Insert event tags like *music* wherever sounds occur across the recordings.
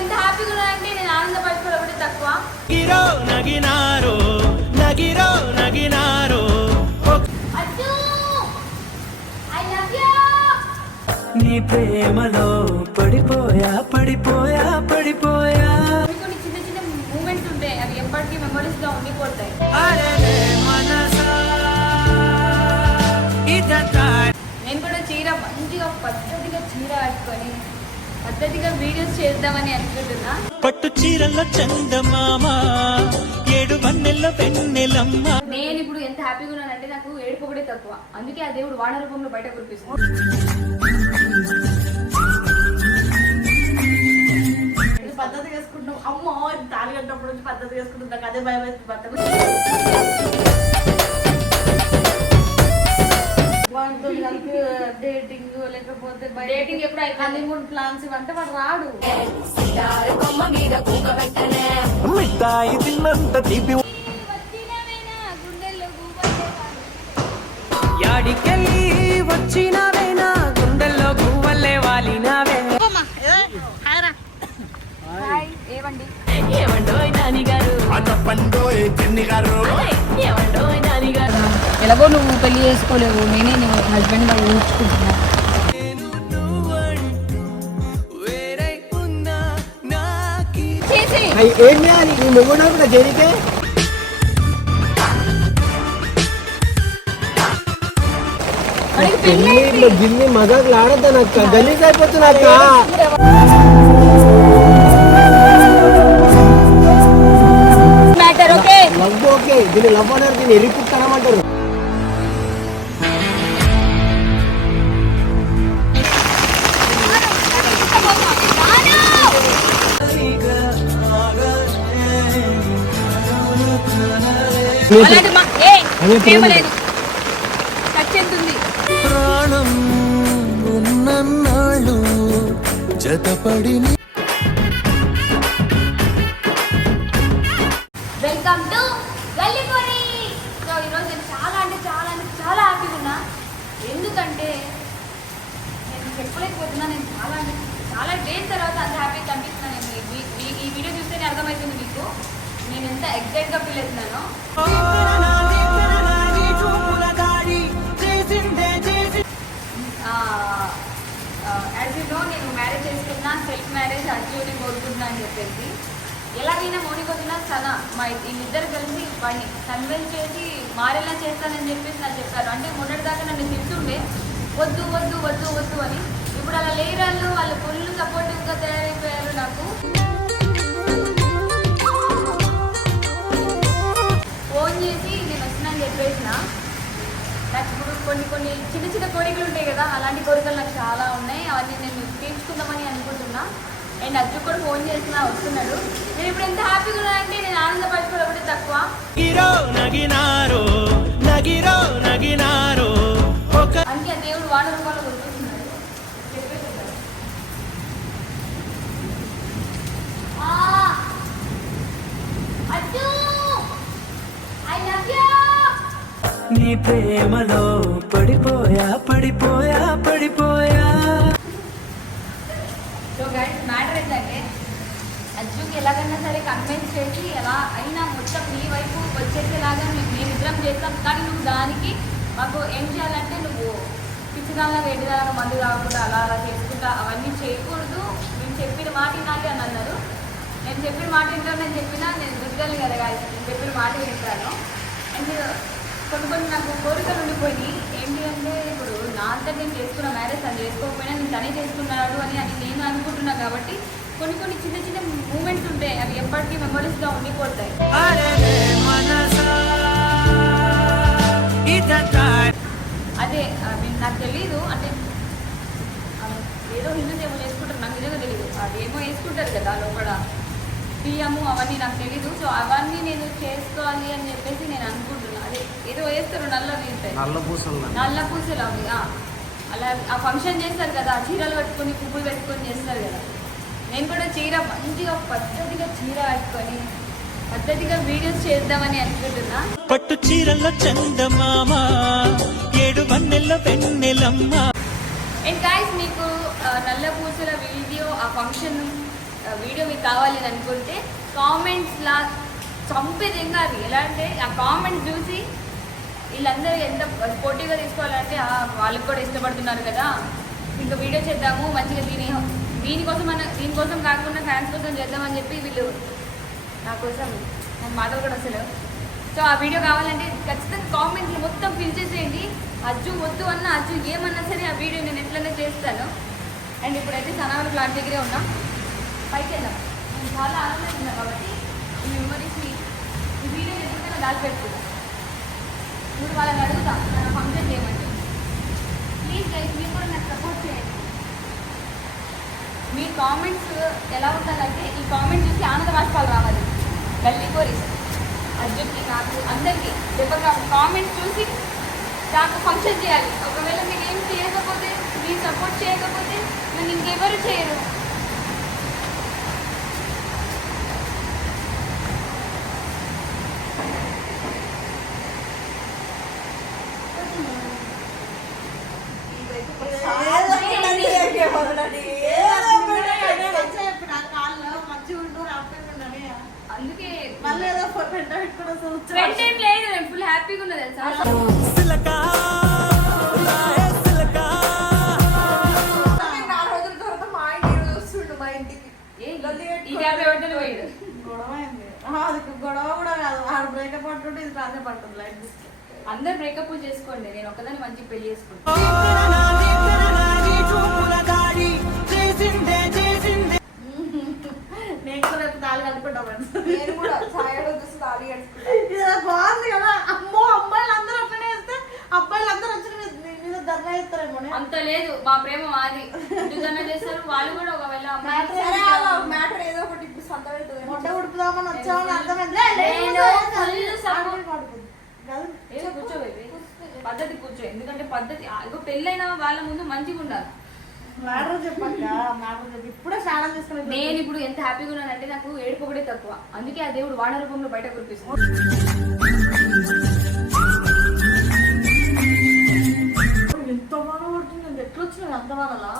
ఎంత హ్యాపీగా ఉన్నానంటే నేను ఆనందపరచుకోవడం ఒకటి తక్కువ. నగిరో నగినారో నగిరో నగినారో. అజ్జు ఐ లవ్ యూ నీ ప్రేమలో పడిపోయా పడిపోయా పడిపోయా. కొన్ని చిన్న చిన్న మూమెంట్స్ ఉంటాయి. అవి ఎప్పటికీ మెమరీస్గా ఉండిపోతాయి. నేను కూడా చీర మంచిగా పద్ధతిగా చీర కట్టుకొని పద్ధతిగా వీడియోస్ చేద్దామని అనుకుంటున్నా. పట్టు చీరల్లో చందమామ ఏడు వన్నెల్లో పెన్నెలమ్మ నేను ఇప్పుడు ఎంత హ్యాపీగా ఉన్నానంటే నాకు ఏడుపు ఒకటే తక్కువ. అందుకే ఆ దేవుడు వాన రూపంలో బయట కురిపిస్తుంది. ఇది పద్ధతి చేసుకుంటాం అమ్మో తాళి కట్టినప్పుడు నుంచి పద్ధతి చేసుకుంటాం అదే భయం అవుతుంది భర్త వాడితో కలిపి డేటింగ్ లేకపోతే Dating ఎప్పుడు? హనీమూన్ ప్లాన్స్ ఇవంటే వాడు రాడు. మిఠాయి తిన్నంత తీపి యాడికెళ్ళి వచ్చినావేనా? గుండెల్లో గువ్వల్లే వాలినావే హాయ్ ఏవండి ఎలాగో నువ్వు పెళ్ళి చేసుకోలేవు. నేనే నీ హస్బెండ్గా ఊహించుకుంటున్నా. ఏం చేయాలి? నీ మొగుడు కూడా జరిగే వాడికి పెళ్ళి పెళ్ళిలో గిన్ని మజాకులు గలీజ్ మ్యాటర్ ఓకే లవ్ ఓకే దీన్ని లవ్ అన్నారు దీన్ని ఎరిపుట్టడం అంటారు ప్రాణం ఉన్నన్నాళ్ళు జతపడి యాజ్ నేను మ్యారేజ్ చేసుకున్నా సెల్ఫ్ మ్యారేజ్ అర్జుని కోరుకుంటున్నా అని చెప్పేసి. ఎలాగైనా మోనికొచ్చినా వదిన తన మా వీళ్ళిద్దరు కలిసి వాడిని కన్విన్స్ చేసి మారేలా చేస్తానని చెప్పేసి నాకు చెప్పారు. అంటే మొన్నటిదాకా నన్ను తింటుండే వద్దు వద్దు వద్దు వద్దు అని. ఇప్పుడు అలా లేరాళ్ళు వాళ్ళ ఫుల్ సపోర్టివ్గా తయారైపోయారు నాకు. ఫోన్ చేసి నేను వస్తున్నాను చెప్పేసిన నాకు ఇప్పుడు కొన్ని కొన్ని చిన్న చిన్న కోరికలు ఉంటాయి కదా అలాంటి కోరికలు నాకు చాలా ఉన్నాయి. అవన్నీ నేను తీర్చుకుందామని అనుకుంటున్నా. అండ్ అజ్జు కూడా ఫోన్ చేసినా వస్తున్నాడు. నేను ఇప్పుడు ఎంత హ్యాపీగా ఉన్నానంటే నేను ఆనందపరచుకోవడం ఒకటి తక్కువ. అందుకే దేవుడు వాడ రూపాయలు కొనుక్కుంటున్నాడు. చెప్పేసాడు అజ్జు ఐ లవ్ యూ నీ ప్రేమలో పడిపోయా పడిపోయా పడిపోయా. సో గైస్ మ్యాటర్ ఏంటంటే అజ్జుకి ఎలాగైనా సరే కన్విన్స్ చేసి ఎలా అయినా మొత్తం నీ వైపు వచ్చేసేలాగా మేము మేమిద్దరం చేస్తాం. కానీ నువ్వు దానికి మాకు ఏం చేయాలంటే నువ్వు పిచ్చిదానిలాగా ఎడిదానిలాగా మందు కాకుండా అలా అలా చేసుకుంటా అవన్నీ చేయకూడదు. నేను చెప్పిన మాట వినాలి అని అన్నారు. నేను చెప్పిన మాట వింటానని చెప్పినా నేను దిగ్గాలి కదా నేను చెప్పిన మాట వింటాను అండ్ కొన్ని కొన్ని నాకు కోరికలు ఉండిపోయి ఏంటి అంటే ఇప్పుడు నా అంతా నేను చేసుకున్న మ్యారేజ్ తను చేసుకోకపోయినా నేను తనే చేసుకున్నాడు అని అని నేను అనుకుంటున్నా కాబట్టి కొన్ని కొన్ని చిన్న చిన్న మూమెంట్స్ ఉంటాయి అవి ఎప్పటికీ మెమరీస్గా ఉండిపోతాయి. అదే నాకు తెలియదు అంటే ఏదో హిందూస్ ఏమో చేసుకుంటారు నాకు నిజంగా తెలియదు అది ఏమో వేసుకుంటారు కదా లోపల. బియ్యము అవన్నీ నాకు తెలీదు. సో అవన్నీ నేను చేసుకోవాలి అని చెప్పేసి నేను అనుకుంటున్నా. అదే ఏదో వేస్తారు నల్లవి నల్ల పూసలు. నల్ల పూసలు అవి ఆ. అలా ఆ ఫంక్షన్ చేస్తారు కదా చీరలు కట్టుకొని పువ్వులు పెట్టుకొని చేస్తారు కదా. నేను కూడా చీర మంచిగా పద్ధతిగా చీర కట్టుకొని పద్ధతిగా వీడియోస్ చేద్దామని అనుకుంటున్నా. పట్టు చీరల్లో చందమామ ఏడు అండ్ గాయస్ మీకు నల్ల పూసల వీడియో ఆ ఫంక్షన్ వీడియో మీకు కావాలి అని అనుకుంటే కామెంట్స్లా చంపేది ఏం కాదు ఎలా అంటే ఆ కామెంట్స్ చూసి వీళ్ళందరూ ఎంత పోటీగా తీసుకోవాలంటే వాళ్ళకి కూడా ఇష్టపడుతున్నారు కదా. ఇంకా వీడియో చేద్దాము మంచిగా దీని దీనికోసం మన దీనికోసం కాకుండా ఫ్యాన్స్ కోసం చేద్దామని చెప్పి వీళ్ళు నా కోసం మాటలు కూడా అసలు. సో ఆ వీడియో కావాలంటే ఖచ్చితంగా కామెంట్లు మొత్తం ఫిల్ చేసేయండి. అజ్జు వద్దు అన్న అజ్జు ఏమన్నా సరే ఆ వీడియో నేను ఎట్లనే చేస్తాను. అండ్ ఇప్పుడైతే సనావర ప్లాంట్ దగ్గరే ఉన్నాం. పైకి వెళ్దాం నేను చాలా ఆనందంగా కాబట్టి మెమరీస్ని వీడియో ఎదుగుతున్న దాచిపెట్టుకుంటాం ఇప్పుడు వాళ్ళని అడుగుతా నా ఫంక్షన్ చేయమంటే. ప్లీజ్ గైస్ మీరు కూడా నాకు సపోర్ట్ చేయండి. మీ కామెంట్స్ ఎలా ఉండాలంటే ఈ కామెంట్ చూసి ఆనంద బాష్పాలు రావాలి. గల్లీ కోరీస్ అర్జున్కి నాకు అందరికీ దెబ్బగా కామెంట్స్ చూసి దాంట్లో ఫంక్షన్ చేయాలి. ఒకవేళ మీరు ఏం చేయకపోతే మీరు సపోర్ట్ చేయకపోతే నన్ను ఇంకెవరు చేయరు. పోయాడు గొడవ అయింది. అది గొడవ కూడా కాదు. ఆడు బ్రేకప్ అంటుంటే ఇది పడుతుంది లైట్ అందరు బ్రేకప్ చేసుకోండి. నేను ఒకదాన్ని మంచి పెళ్ళి చేసుకుంటాను నేను కూడా రేపు తాళి కట్టుకుంటాం నేను కూడా ఛాయలో చూసి తాళి ఇది బాగుంది కదా. అమ్మో అమ్మాయిలు అందరూ అట్లనే వేస్తే అబ్బాయిలు అందరూ వచ్చి నీ మీద- నీ మీద ధర్నా అంత లేదు మా ప్రేమ మాది. ఎందుకన్నా చేస్తారు వాళ్ళు కూడా ఒకవేళ మ్యాటర్ ఏదో ఒకటి ఇప్పుడు సొంత పెడుతుంది మొట్ట ఉడుపుదామని వచ్చామని అర్థమైంది. లే, లే, నేను లే, full లే, support. పడుకుంది. కాదు. ఏ, కూర్చో baby. పద్ధతి కూర్చో. ఎందుకంటే పద్ధతి ఇగో పెళ్ళైన వాళ్ళ ముందు మంచిగా ఉండాలి. మ్యాటర్ చెప్పక్క మ్యాటర్ చెప్పి. ఇప్పుడే స్నానం చేసుకుని నేను ఇప్పుడు ఎంత హ్యాపీగా ఉన్నానంటే నాకు ఏడుపు ఒకటే తక్కువ. అందుకే ఆ దేవుడు వాన రూపంలో బయట కురిపిస్తుంది. వచ్చినాయి అంత వానలా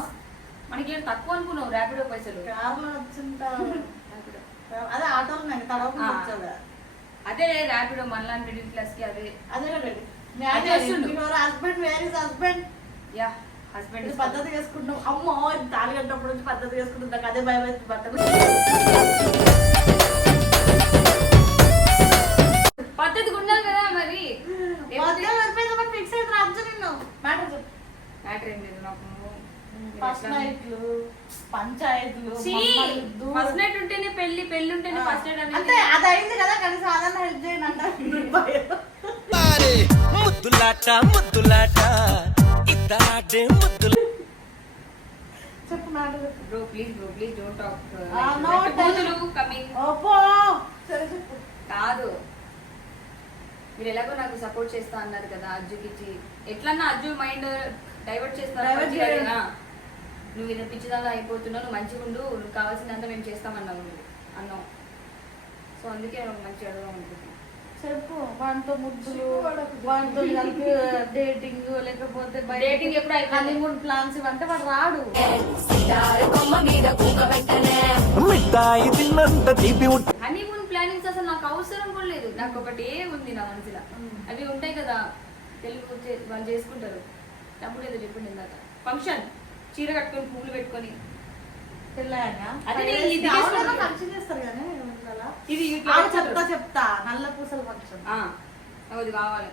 మనకి తక్కువ అనుకున్నావు ర్యాపిడో పైసలు. కార్లో Rapido. అదే ఆటోలు నాకు తడవకుండా. వచ్చేదా అదే ర్యాపిడో మళ్ళీ మిడిల్ క్లాస్కి అదే. అదే. హస్బెండ్ వేర్ ఇస్ హస్బెండ్ యా హస్బెండ్ పద్ధతి చేసుకుంటాం అమ్మో తాళి కట్టినప్పుడు నుంచి పద్ధతి చేసుకుంటాం నాకు అదే భయం అవుతుంది బట్టలు *laughs* పద్ధతిగా ఉండాలి కదా మరి. ఫిక్స్ అయితే రాజు నిన్ను. మ్యాటర్ చెప్పు. మ్యాటర్ ఏం లేదు నాకు ఫస్ట్ నైట్లు పంచాయతీలు ఫస్ట్ నైట్ ఉంటేనే పెళ్ళి పెళ్ళి ఉంటేనే ఫస్ట్ నైట్ అంటే అది అయింది కదా కనీసం సాధారణ హెల్ప్ చేయండి అంటారు అరే ముద్దులాట ముద్దులాట ఇద్దరాడే ముద్దుల. చెప్పు మ్యాటర్ చెప్పు. Bro please bro please don't talk no, కూతురు కమింగ్ ఓపో సరే చెప్పు. కాదు. మీరు ఎలాగో నాకు సపోర్ట్ చేస్తా అన్నారు కదా అజ్జుకి ఇచ్చి ఎట్లన్నా అజ్జు మైండ్ డైవర్ట్. లేనా? నువ్వు ఇది పిచ్చిదాగా అయిపోతున్నావు నువ్వు మంచిగా ఉండు నువ్వు కావాల్సినంత మేము చేస్తామన్నావు నువ్వు అన్నావు. సో అందుకే మంచిగా అడగడం అనుకుంటున్నాను చెప్పు వాటితో ముద్దులు వాటితో కలిపి డేటింగ్ లేకపోతే Dating ఎప్పుడు? హనీమూన్ ప్లాన్స్ ఇవంటే వాడు రాడు. హనీమూన్ ప్లానింగ్స్ అసలు నాకు అవసరం కూడా లేదు. నాకు ఒకటే ఉంది నా మనసులో. అవి ఉంటాయి కదా తెలుగు వాళ్ళు చేసుకుంటారు. అప్పుడు ఏదో చెప్పింది ఇందాక ఫంక్షన్ చీర కట్టుకొని పువ్వులు పెట్టుకొని. ఫంక్షన్ చేస్తారు కానీ? ఇది. చెప్తా చెప్తా. నల్ల పూసల ఫంక్షన్ అది కావాలి.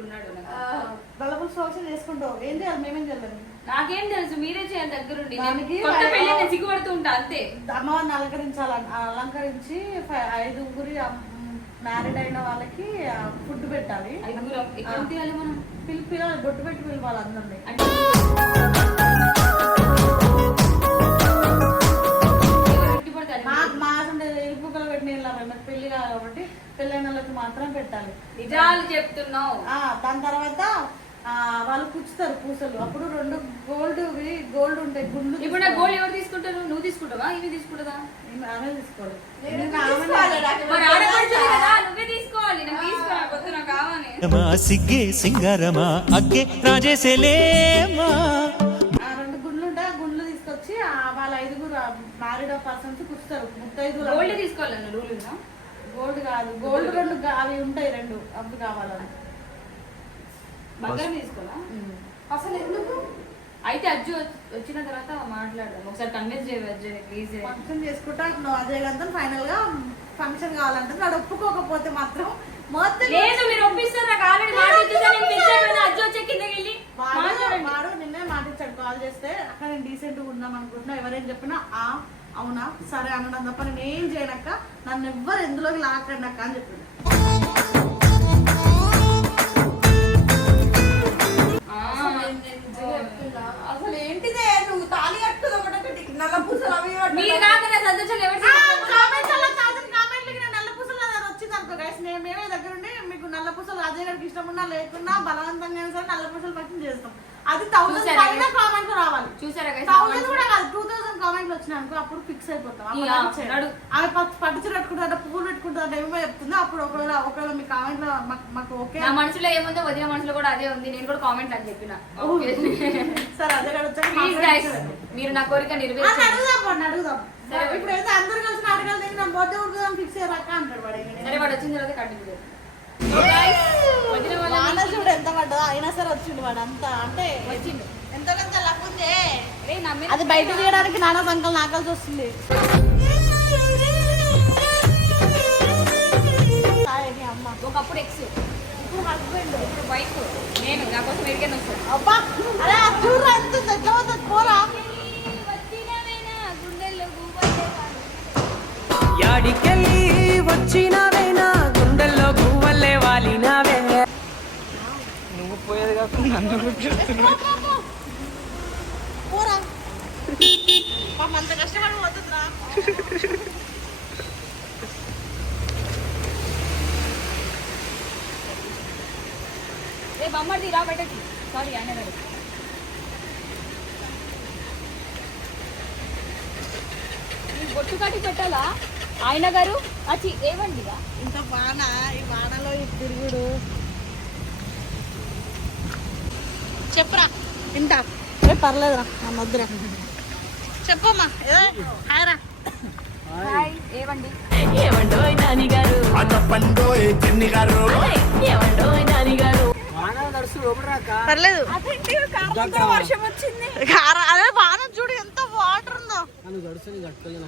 నల్ల పూసల ఫంక్షన్ చేసుకుంటావు. ఏం చేయాలి? మేమేం చేయాలి? నాకేం తెలుసు మీరే చేయాలి దగ్గరుండి. దానికి కొత్త నేను సిగ్గుపడుతూ ఉంటా అంతే. అమ్మవారిని అలంకరించాలి అలంకరించి ఐదుగురి మ్యారీడ్ అయిన వాళ్ళకి ఫుడ్ పెట్టాలి. ఐదుగురం ఎక్కడ తీయాలి మనం? పిలి పిల్లలు బొట్టు పెట్టి పిలవాలి అందరినీ. అంటే మరి పెళ్ళి కాదు కాబట్టి పెళ్ళైన వాళ్ళకి మాత్రం పెట్టాలి. నిజాలు చెప్తున్నావు. ఆ దాని తర్వాత వాళ్ళు కుచ్చుతారు పూసలు. అప్పుడు రెండు గోల్డ్ గోల్డ్ ఉంటాయి గుండు ఇప్పుడు నా గోల్డ్ ఎవరు తీసుకుంటారు? నువ్వు తీసుకుంటావా? ఇవి తీసుకుంటుందా? ఆమె తీసుకోవాలి. నేను తీసుకోవాలి నాకు మరి ఆడపడుతుంది కదా నువ్వే తీసుకోవాలి. నాకు తీసుకోవాలి పొద్దు నాకు కావాలి. మా సిగ్గే సింగారమా? అగ్గే రాజేసేలేమా ఆ రెండు గుండ్లు ఉంటాయి ఆ గుండ్లు తీసుకొచ్చి ఆ వాళ్ళ ఐదుగురు మ్యారీడ్ పర్సన్స్ కుచ్చుతారు ముత్తైదుగురు గోల్డ్ ఉందా? గోల్డ్ కాదు. గోల్డ్ రెండు అవి ఉంటాయి రెండు. అవి కావాలని. బంగారం తీసుకోవాలా అసలు ఎందుకు? అయితే అజ్జు వచ్చి- వచ్చిన తర్వాత మాట్లాడదాం. ఒకసారి కన్విన్స్ చేయవు అజ్జు ప్లీజ్ ఫంక్షన్ చేసుకుంటా నువ్వు అజయ్ గంతా ఫైనల్గా ఫంక్షన్ కావాలంటే నాడు ఒప్పుకోకపోతే మాత్రం మొత్తం లేదు మీరు ఒప్పిస్తారు. నాకు ఆల్రెడీ మాట ఇచ్చేసా నేను ఫిక్స్ అయిపోయినా అజ్జు వచ్చే కిందకి వెళ్ళి వాడు వాడు నిన్నే మాటిచ్చాడు కాల్ చేస్తే అక్కడ నేను డీసెంట్గా ఉందాం అనుకుంటున్నా. ఎవరేం చెప్పినా ఆ అవునా? సరే అనడం తప్ప నేను ఏం చేయనక్క? నన్ను ఎవ్వరు ఎందులోకి లాకండి అక్క అని చెప్పింది అప్పుడు ఫిక్స్ అయిపోతాం. ఆమె పట్టు చీర పెట్టుకుంటుందంట పువ్వులు పెట్టుకుంటుందంట ఏమో చెప్తుంది అప్పుడు ఒకవేళ ఒకవేళ మీ కామెంట్లో మాకు- ఓకే నా మనసులో ఏముందో వదిన మనసులో కూడా అదే ఉంది. నేను కూడా కామెంట్ అని చెప్పిన. సరే అదే గైస్ మీరు నా కోరిక అని నెరవేర్చండి. అడుగుదాం అడుగుదాం. ఇప్పుడు అయితే అందరు కలిసి అడగాలి దగ్గర ఫిక్స్ అయ్యాక అంటాడు వాడు. సరే వాడు వచ్చిన తర్వాత కంటిన్యూ చూడు ఎంత పడ్డదో. అయినా సరే వచ్చిండు వాడు అంతా. అంటే వచ్చిండు. అది బయట తీయడానికి నానా సంకల్ నాకాల్సి వస్తుంది. అమ్మ. ఒకప్పుడు ఎక్స్ ఇప్పుడు హస్బెండ్ ఇప్పుడు వైఫ్ నేను నా కోసం అబ్బా అరే ఆ చూడు ఎంత ఉంది, ఎట్లా పోతుంది పోరా. యాడికెళ్ళి వచ్చినావేనా? గుండెల్లో గువ్వల్లే వాలినావే. నువ్వు పోయేది కాకుండా నన్ను పోరా పాపం అంత కష్టపడి పోతుందిరా రే బొమ్మడి రా పెట్టకి. సారీ ఆయన గారు ఈ బొట్టు కట్టి పెట్టాలా? ఆయన గారు? అచ్చి ఏవండిగా ఇంత వాన ఈ వానలో ఈ తిరుగుడు. చెప్పురా. ఇంత ఏ పర్లేదురా నా వద్దురా చెప్పమ్మా. ఏ హాయ్ రా హాయ్ ఏవండి పర్లేదు. వర్షం వచ్చింది. కారా- అరే వాన చూడు ఎంత వాటర్ ఉందో.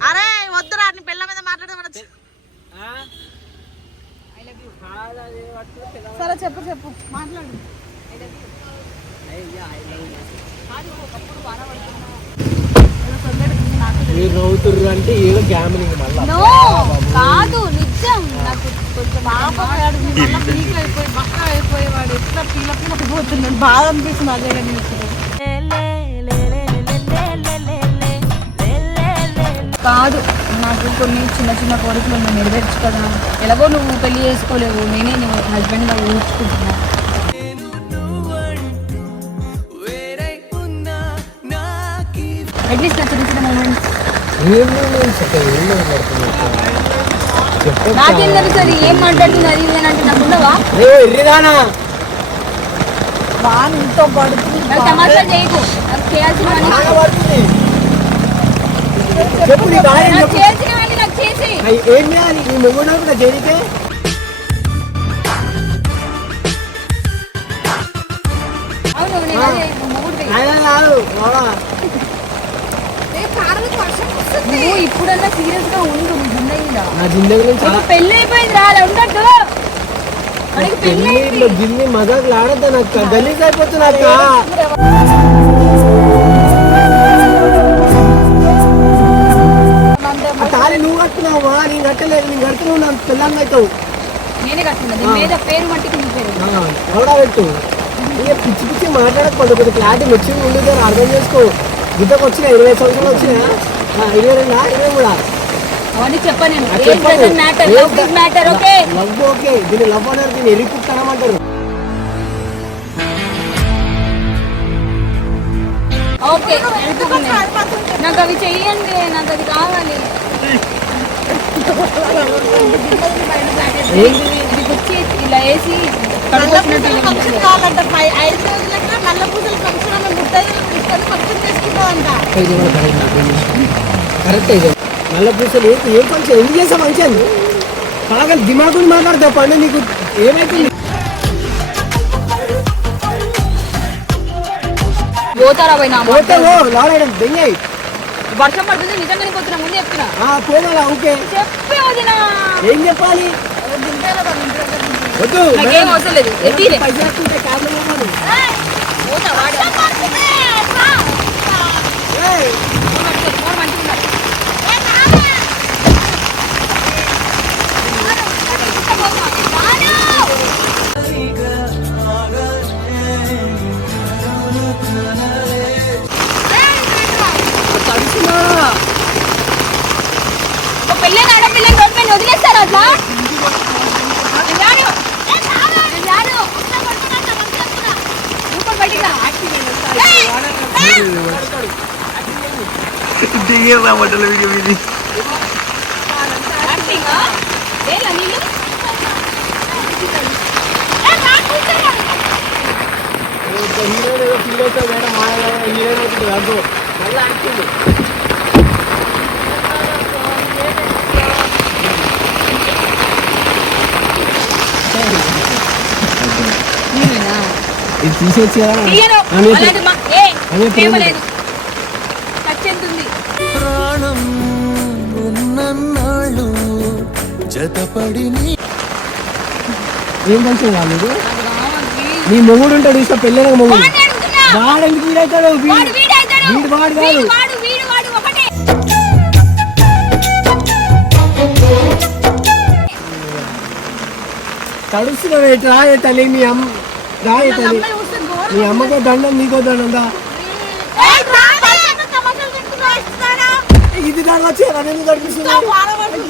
అరే వద్దురా నీ పిల్ల మీద మాట్లాడదాం సరే చెప్పు చెప్పు. మాట్లాడు. మీరు నవ్వుతుర్రు అంటే ఏదో గ్యామ్లింగ్ మళ్ళా. నో కాదు నిజం. నాకు కొంచెం పాపం వాడు పీక్ అయిపోయి బక్క అయిపోయి వాడు ఎట్లా పీల పీల పోతున్నాడు? బాధ అనిపిస్తుంది అదే కానీ కాదు నాకు కొన్ని చిన్న చిన్న కోరికలు ఉన్నాయి. నెరవేర్చు కదా. ఎలాగో నువ్వు పెళ్ళి చేసుకోలేవు. నేనే నీ హస్బెండ్గా ఊహించుకుంటున్నా. వేరై ఉన్నా నాకి అట్లీస్ట్ నా చిన్న చిన్న మూమెంట్స్ ఏం లేదు చెప్ప ఏం మాట్లాడుతున్నా చెప్పు నాకేం తెలుస్తుంది ఏం మాట్లాడుతున్నారు? ఇది అని అంటే నాకు ఉండవా? ఎర్రిదానా? వాన ఇంతో పడుతుంది తమాషా చేయకు. నాకు చేయాల్సినవన్నీ చెప్పు. నీ భార్య నాకు చెప్పు. చేయాల్సినవన్నీ నాకు చేసి. అయ్ ఏం చేయాలి? నీ మొగ్గుడు కూడా జరిగితే అవును నేను మొగుడు కాదు నువ్వు ఇప్పుడన్నా సీరియస్గా ఉండు నీ జిందగీలో. నా పెళ్ళి అయిపోయింది రా అలా ఉండద్దు. మనకి పెళ్ళి పెళ్ళి ఇట్లా జిన్ని మజాకులు ఆడద్దా నాకు. గలీజ్ తాళి నువ్వు కట్టున్నావా నేను కట్టలేదు నేను కడుతున్నావు నాకు పిల్లలు అవుతావు నేనే మీద పేరు మట్టికి నీ పేరు ఎవడా పెట్టు? ఇక పిచ్చి పిచ్చి మాట్లాడకపోతే కొద్ది క్లారిటీ మెచ్చింగ్ ఉంది కదా అర్థం చేసుకో. గిద్దకు వచ్చిన ఇరవై సంవత్సరాలు వచ్చినా ఇరవై రెండా ఇరవై కూడా అవన్నీ చెప్పా నేను అది ఏజ్ చెప్పకు. Dozen matter okay love okay దీన్ని లవ్ అన్నారు దీన్ని ఎరిపుట్టనమంటారు ఓకే? నాకు అవి చెయ్యండి నాకు అది కావాలి. ఇలా వేసి కావాలంట ఐదు రోజులకి నల్ల పూసల ఫంక్షన్ తీసుకొని ఫంక్షన్ కూడా కరెక్ట్ ఇది నల్ల పూసలు ఏం ఏం ఫంక్షన్ ఎందుకు చేసా ఫంక్షన్ బాగా దిమాగుని మాట్లాడతావు పండు నీకు ఏమైతుంది పోతారా పోయి నా వర్షం పడుతుంది నిజంగానే పోతున్నా ముందు చెప్తున్నా ఓకే చెప్పే వదినా ఏం చెప్పాలి? వద్దు నాకేం అవసరం లేదు పైసలు కార్లో హీరోయిన్ ఏదో ఫీల్ అవుతావు మేడం మా హీరోయిన్ అవుతుంది అగ్గో మళ్ళీ యాక్టింగ్ నీళ్ళేనా? ఇది తీసేసి కదా జతపడి ఏం ఫంక్షన్ కాదు. నీ మొగుడు ఉంటాడు ఇష్టం పెళ్ళైన మొగుడు. వాడు ఎందుకు వీడవుతాడు వాడు వీడు వీడైతాడు. వీడు వాడు కాదు. వీడు వాడు, వీడు వాడు ఒకటే. తడుస్తున్నావు ఏ తల్లి మీ అమ్మ రా ఏ తల్లి. మీ అమ్మకో దండం నీకో దండం దా? ఇది దాని వచ్చి నన్ను వాడబడుతుంది.